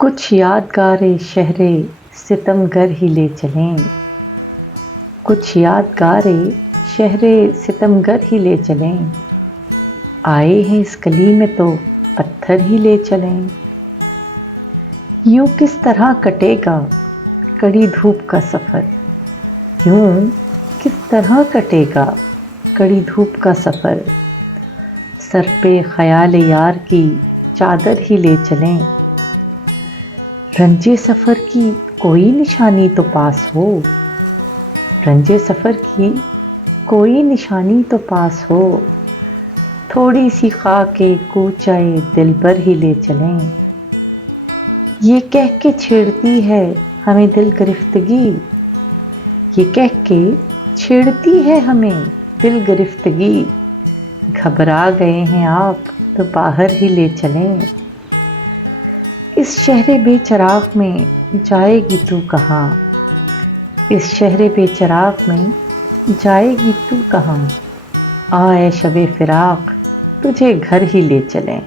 کچھ یادگار شہر ستم گر ہی لے چلیں، کچھ یادگار شہر ستم گر ہی لے چلیں، آئے ہیں اس گلی میں تو پتھر ہی لے چلیں۔ یوں کس طرح کٹے گا کڑی دھوپ کا سفر، یوں کس طرح کٹے گا کڑی دھوپ کا سفر، سر پہ خیال یار کی چادر ہی لے چلیں۔ رنجے سفر کی کوئی نشانی تو پاس ہو، رنجے سفر کی کوئی نشانی تو پاس ہو، تھوڑی سی خاک کوچہ دلبر ہی لے چلیں۔ یہ کہہ کے چھیڑتی ہے ہمیں دل گرفتگی، یہ کہہ کے چھیڑتی ہے ہمیں دل گرفتگی، گھبرا گئے ہیں آپ تو باہر ہی لے چلیں۔ اس شہر بے چراغ میں جائے گی تو کہاں، اس شہر بے چراغ میں جائے گی تو کہاں، آ اے شب فراق تجھے گھر ہی لے چلیں۔